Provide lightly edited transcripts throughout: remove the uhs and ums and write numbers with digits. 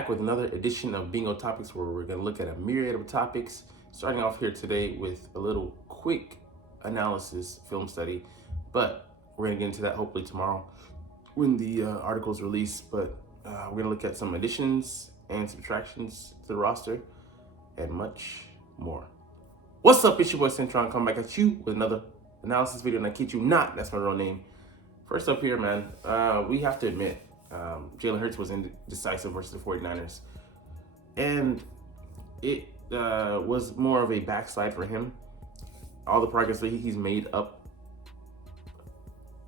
back with another edition of Bingo Topics, where we're going to look at a myriad of topics. Starting off here today with a little quick analysis film study, but we're going to get into that hopefully tomorrow when the article is released. But we're going to look at some additions and subtractions to the roster and much more. What's up? It's your boy Cintron coming back at you with another analysis video, and I kid you not, that's my real name. First up here, man, we have to admit, Jalen Hurts was indecisive versus the 49ers. And it was more of a backslide for him. All the progress that he's made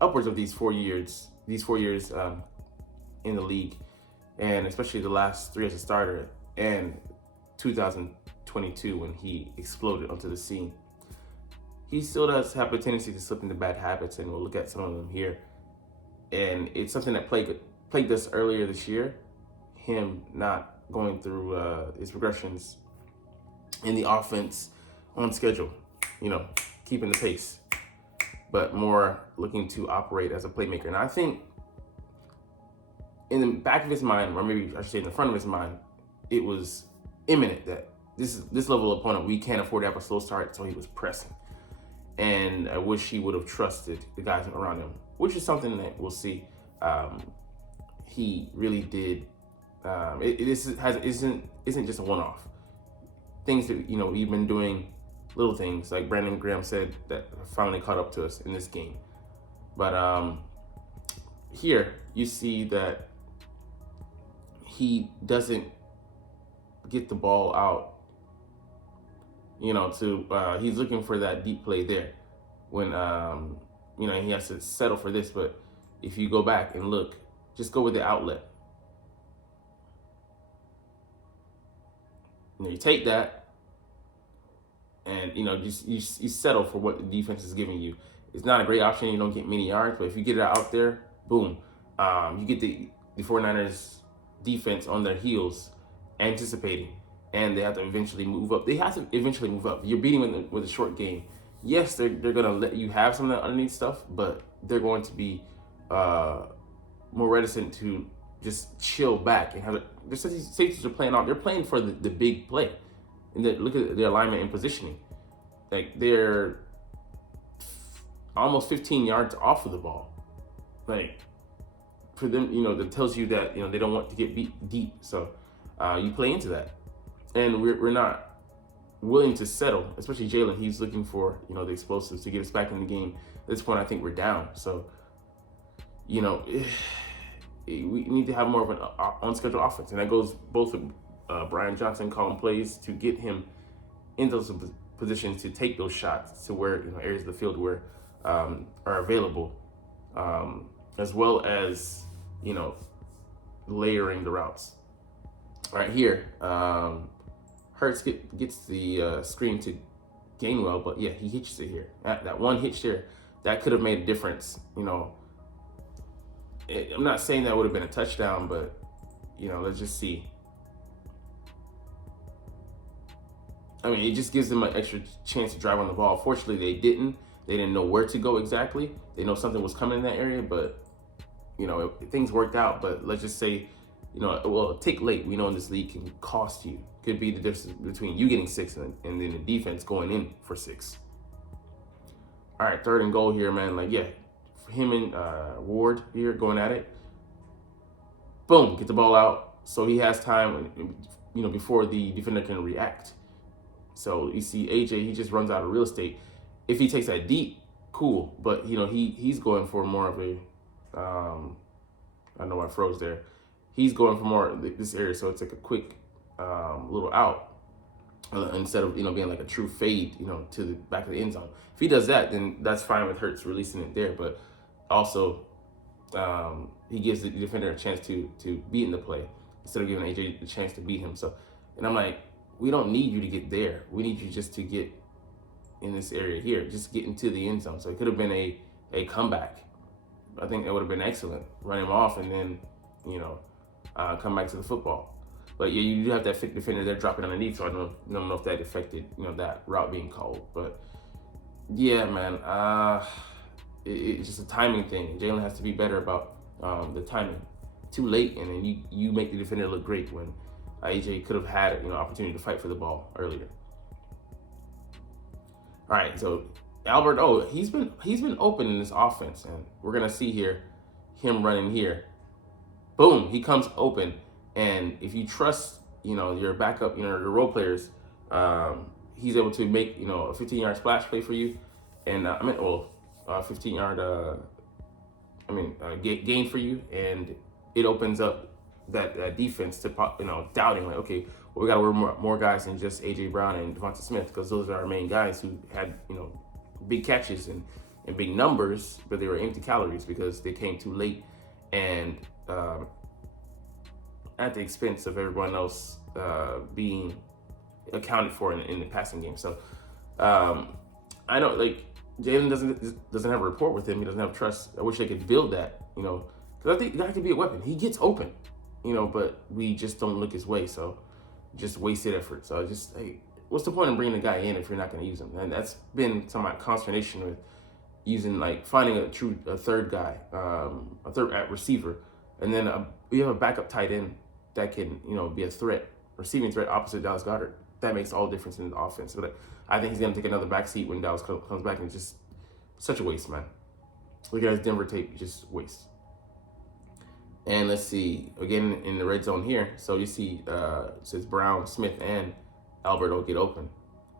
upwards of these 4 years in the league, and especially the last 3 as a starter, and 2022 when he exploded onto the scene. He still does have a tendency to slip into bad habits, and we'll look at some of them here. And it's something that plagued us earlier this year, him not going through his progressions in the offense on schedule, keeping the pace, but more looking to operate as a playmaker. And I think in the back of his mind, or maybe I should say in the front of his mind, it was imminent that this level of opponent, we can't afford to have a slow start, so he was pressing. And I wish he would have trusted the guys around him, which is something that we'll see. He really did. It isn't just a one-off. Things that we've been doing, little things like Brandon Graham said that finally caught up to us in this game. But here you see that he doesn't get the ball out. He's looking for that deep play there when he has to settle for this. But if you go back and look, just go with the outlet. You take that, and you settle for what the defense is giving you. It's not a great option. You don't get many yards, but if you get it out there, boom, you get the 49ers defense on their heels, anticipating, and they have to eventually move up. You're beating with a short game. Yes, they're gonna let you have some of that underneath stuff, but they're going to be more reticent to just chill back and have it. The safeties are playing off. They're playing for the big play. And look at their alignment and positioning. Like, they're almost 15 yards off of the ball. Like, for them, that tells you that they don't want to get beat deep. So you play into that, and we're not willing to settle. Especially Jalen, he's looking for the explosives to get us back in the game. At this point, I think we're down. So we need to have more of an on-schedule offense, and that goes both with Brian Johnson calling plays to get him into those positions to take those shots to where areas of the field where are available, as well as layering the routes. All right, here Hurts gets the screen to Gainwell, but yeah, he hitches it here. That one hitch there, that could have made a difference. I'm not saying that would have been a touchdown, but let's just see. I mean, it just gives them an extra chance to drive on the ball. Fortunately, they didn't. They didn't know where to go exactly. They know something was coming in that area, but things worked out. But let's just say, a tick late, we know in this league can cost you. Could be the difference between you getting 6 and then the defense going in for 6. All right, 3rd and goal here, man. For him and Ward here going at it. Boom, get the ball out so he has time, before the defender can react. So you see AJ, he just runs out of real estate. If he takes that deep, cool. But he's going for more of a I know I froze there. He's going for more this area, so it's like a quick little out instead of being like a true fade to the back of the end zone. If he does that, then that's fine with Hurts releasing it there. But also he gives the defender a chance to beat in the play instead of giving AJ the chance to beat him. So, and I'm like, we don't need you to get there. We need you just to get in this area here, just get into the end zone. So it could have been a comeback. I think that would have been excellent. Run him off and then, come back to the football. But yeah, you do have that fit defender there dropping underneath, so I don't know if that affected, that route being called. But yeah, man, it's just a timing thing. Jalen has to be better about the timing. too late, and then you make the defender look great when AJ could have had opportunity to fight for the ball earlier. All right, so Albert, he's been open in this offense, and we're gonna see here him running here. Boom, he comes open, and if you trust your backup, your role players, he's able to make a 15-yard splash play for you, and 15-yard gain for you, and it opens up that defense to doubting like, okay, well, we got to work more guys than just AJ Brown and Devonta Smith, because those are our main guys who had big catches and big numbers, but they were empty calories because they came too late and at the expense of everyone else being accounted for in the passing game. So I know, like, Jalen doesn't have a rapport with him. He doesn't have trust. I wish they could build that, because I think that could be a weapon. He gets open, but we just don't look his way. So just wasted effort. So just, hey, what's the point of bringing a guy in if you're not going to use him? And that's been some of my consternation with using, like, finding a third guy, a third at receiver, and then we have a backup tight end that can be a threat, receiving threat opposite Dallas Goedert. That makes all the difference in the offense. But I think he's going to take another backseat when Dallas comes back, and just such a waste, man. Look at his Denver tape, just waste. And let's see, again, in the red zone here. So you see, it says Brown, Smith, and Alberto get open.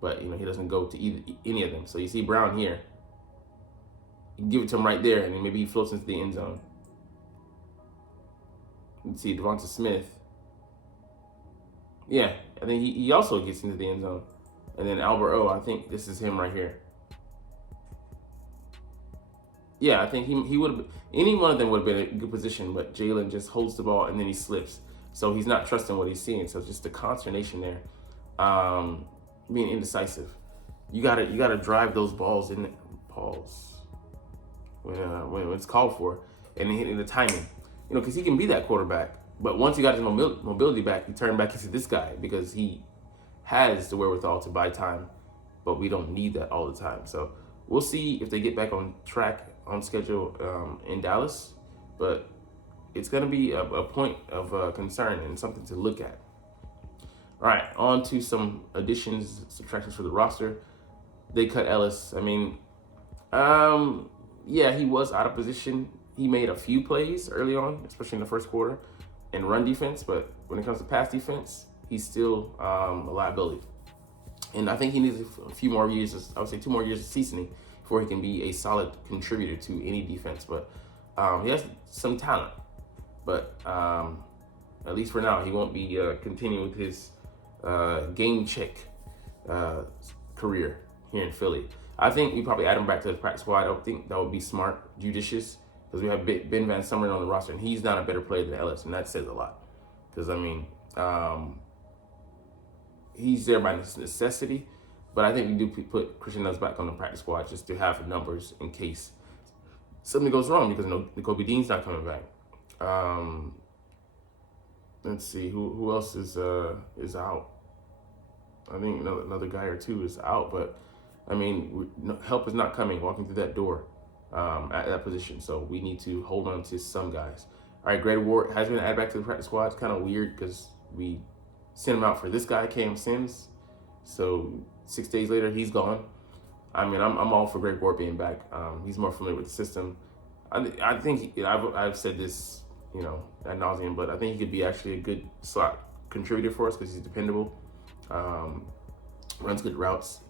But, he doesn't go to any of them. So you see Brown here. You can give it to him right there, and then maybe he floats into the end zone. You see Devonta Smith. Yeah, I think he also gets into the end zone. And then Alberto, I think this is him right here. Yeah, I think he would have, any one of them would have been in a good position, but Jalen just holds the ball and then he slips. So he's not trusting what he's seeing. So just the consternation there, being indecisive. You gotta drive those balls in when it's called for, and then hitting the timing. Because he can be that quarterback, but once he got his mobility back, he turned back into this guy because he has the wherewithal to buy time, but we don't need that all the time. So we'll see if they get back on track, on schedule in Dallas, but it's going to be a point of concern and something to look at. All right, on to some additions, subtractions for the roster. They cut Ellis. I mean, yeah, he was out of position. He made a few plays early on, especially in the first quarter, in run defense, but when it comes to pass defense, he's still a liability. And I think he needs a few more years, I would say 2 more years of seasoning before he can be a solid contributor to any defense. But he has some talent. But at least for now, he won't be continuing with his game check career here in Philly. I think we probably add him back to the practice squad. I don't think that would be smart, judicious, because we have Ben Van Sumeren on the roster, and he's not a better player than Ellis, and that says a lot. Because, I mean, he's there by necessity, but I think we do put Christian Nuts back on the practice squad just to have the numbers in case something goes wrong, because Kobe Dean's not coming back. Let's see, who else is out? I think another guy or two is out, but I mean, help is not coming walking through that door at that position, so we need to hold on to some guys. All right, Greg Ward has been added back to the practice squad. It's kind of weird because we sent him out for this guy, Cam Sims. So 6 days later, he's gone. I mean, I'm all for Greg Ward being back. He's more familiar with the system. I think I've said this, ad nauseum, but I think he could be actually a good slot contributor for us because he's dependable. Runs good routes.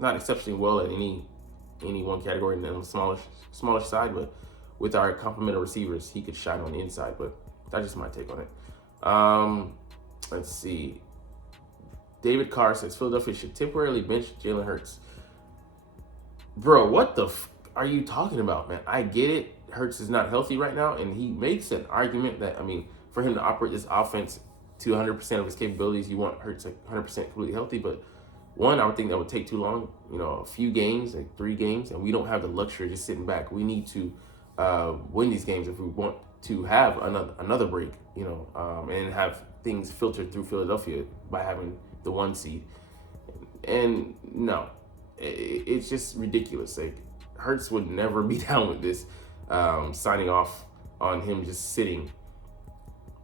Not exceptionally well at any one category in the smaller side, but with our complementary receivers, he could shine on the inside. But that's just my take on it. Let's see. David Carr says Philadelphia should temporarily bench Jalen Hurts. Bro, what the are you talking about, man? I get it. Hurts is not healthy right now, and he makes an argument that, I mean, for him to operate this offense to 100% of his capabilities, you want Hurts 100% completely healthy. But one, I would think that would take too long. A few games, like 3 games, and we don't have the luxury of just sitting back. We need to win these games if we want to have another break, and have things filtered through Philadelphia by having the 1 seed. And no, it's just ridiculous. Like, Hurts would never be down with this, signing off on him just sitting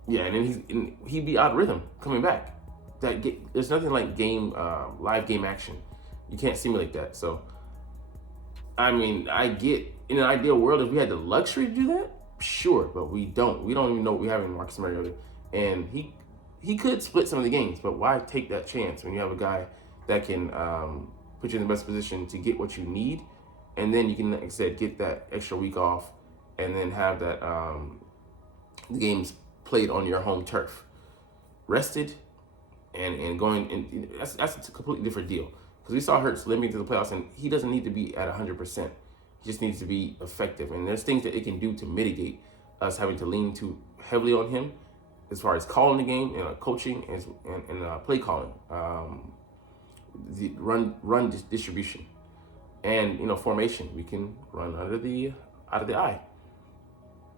Yeah, and then he'd be out of rhythm coming back. There's nothing like live game action. You can't simulate that. So, I mean, I get in an ideal world if we had the luxury to do that, sure, but we don't. We don't even know what we have in Marcus Mariota, and he could split some of the games, but why take that chance when you have a guy that can put you in the best position to get what you need, and then you can, like I said, get that extra week off, and then have that the games played on your home turf, rested, and going. And that's a completely different deal, because we saw Hurts limping to the playoffs, and he doesn't need to be at 100%. He just needs to be effective, and there's things that it can do to mitigate us having to lean too heavily on him, as far as calling the game and coaching and play calling, the run distribution, and formation. We can run out of the eye.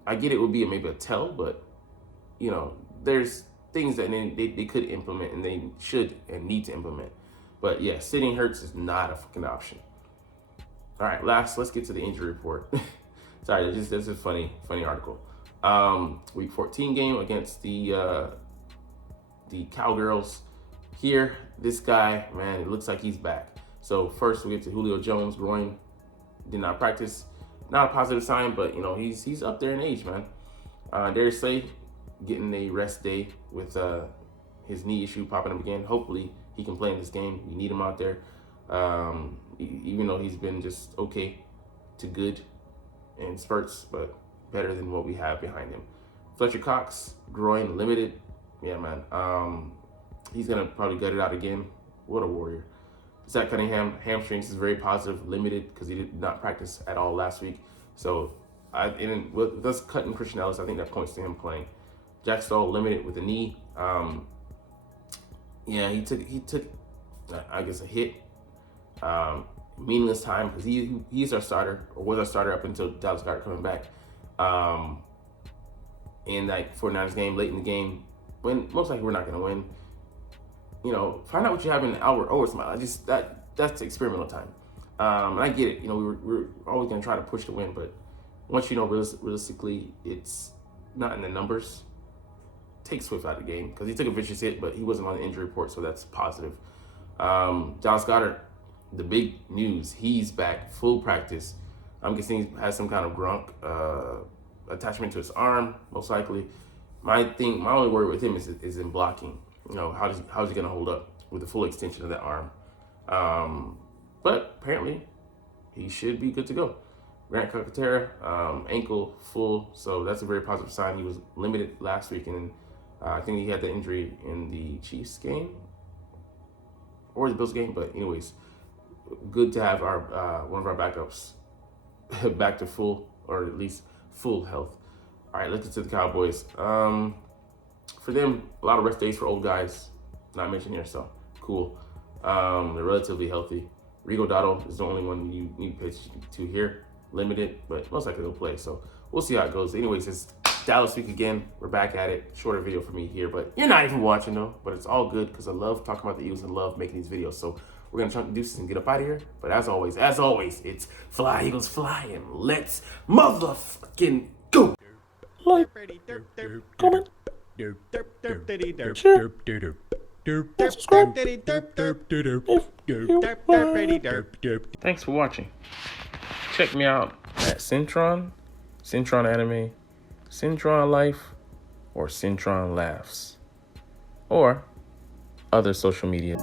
I get it would be maybe a tell, but there's things that they could implement, and they should and need to implement. But yeah, sitting Hurts is not a fucking option. All right, let's get to the injury report. Sorry, this is a funny article. Week 14 game against the Cowgirls. Here, this guy, man, it looks like he's back. So first we get to Julio Jones, groin, did not practice. Not a positive sign, but he's up there in age, man. Darius Slay getting a rest day with his knee issue popping up again. Hopefully he can play in this game. We need him out there. Even though he's been just okay to good in spurts, but better than what we have behind him. Fletcher Cox, groin limited. Yeah, man. He's going to probably gut it out again. What a warrior. Zach Cunningham, hamstrings is very positive, limited, because he did not practice at all last week. So, with us cutting Christian Ellis, I think that points to him playing. Jack Stoll, limited with a knee. Yeah, he took, I guess, a hit. Meaningless time, because he's our starter, or was our starter up until Dallas Goedert coming back. In that 49ers game, late in the game, when most likely we're not going to win. Find out what you have in Albert Orsmile. That's experimental time. And I get it. We're always going to try to push to win, but once realistically, it's not in the numbers. Take Swift out of the game, because he took a vicious hit, but he wasn't on the injury report, so that's positive. Dallas Goedert, the big news, he's back, full practice. I'm guessing he has some kind of Gronk attachment to his arm, most likely. My only worry with him is in blocking. How's he going to hold up with the full extension of that arm? But apparently, he should be good to go. Grant Calcaterra, ankle full, so that's a very positive sign. He was limited last week, and I think he had the injury in the Chiefs game or the Bills game. But anyways, good to have our one of our backups back to full, or at least full health. All right, let's get to the Cowboys. For them, a lot of rest days for old guys, not mentioned here, so cool. They're relatively healthy. Rigo Dotto is the only one you need to pitch to here. Limited, but most likely they'll play, so we'll see how it goes. Anyways, it's Dallas week again. We're back at it. Shorter video for me here, but you're not even watching though, but it's all good because I love talking about the Eagles and love making these videos. So we're going to chunk the deuces and get up out of here. But as always, it's Fly Eagles Fly, and let's motherfucking go. Like, comment, share, and subscribe Thanks for watching. Check me out at Cintron, Cintron Anime, Cintron Life, or Cintron Laughs, or other social media.